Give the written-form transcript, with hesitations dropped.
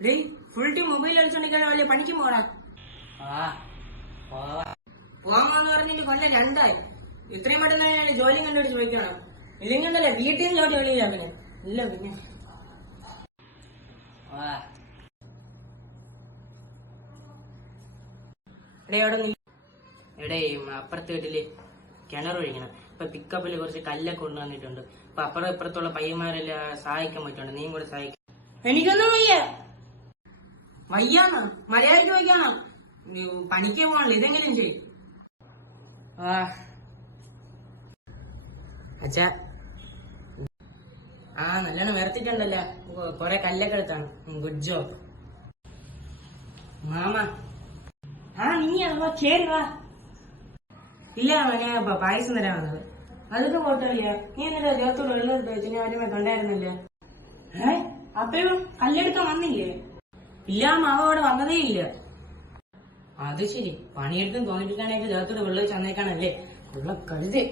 Full time mobile കളിച്ചോണ്ടിരിക്കാൻ വലിയ പണിക്ക് പോടാ. പോവാന്ന് പറഞ്ഞിട്ട് കൊല്ലം 2 ഇത്രയും പെട്ടെന്ന് ജോലി കണ്ടോട് ചോദിക്കണം. ഇല്ലെങ്കിൽ ഒന്നല്ലേ വീട്ടിൽ നിന്ന് ജോലി വെളിയിലാക്കണേ. ഇല്ല പിന്നെ എടേ അപ്പുറത്തെ വീട്ടില് കിണർ ഒഴിക്കണം. ഇപ്പൊ പിക്കപ്പില് കുറച്ച് കല്ലൊക്കെ കൊണ്ടുവന്നിട്ടുണ്ട്. ഇപ്പൊ അപ്പുറം ഇപ്പുറത്തുള്ള പയ്യന്മാരെല്ലാം സഹായിക്കാൻ പറ്റുന്നുണ്ട്. നീയും കൂടെ സഹായിക്കും. എനിക്കൊന്നും വയ്യാന്നോ? മലയാളിക്ക് വയ്ക്കാണോ? പണിക്ക് പോകണല്ലോ. ഇതെങ്ങനെയും ചെയ്യും. അച്ഛാ നല്ലോണം വരത്തിട്ടുണ്ടല്ലോ. കൊറേ കല്ലൊക്കെ എടുത്താണ്. Good job mama. നീ അതാ കേറി വാ. ഇല്ല ഞാൻ പായസം തരാൻ വന്നത്. അതൊക്കെ പോട്ടല്ല. നീ എന്നിട്ട് ദേഹത്തോട് വെള്ളം എടുത്ത് വെച്ചിന് വരുമ്പോ കണ്ടായിരുന്നില്ല. അപ്പഴും കല്ലെടുക്കാൻ വന്നില്ലേ? ഇല്ല മാവ അവിടെ വന്നതേ ഇല്ല. അത് ശരി, പണിയെടുത്തും തോന്നിപ്പിക്കാനായിട്ട് ദേഹത്തോട് വെള്ളം വെച്ച് വന്നേക്കാണല്ലേ. ഉള്ള കരുതേ.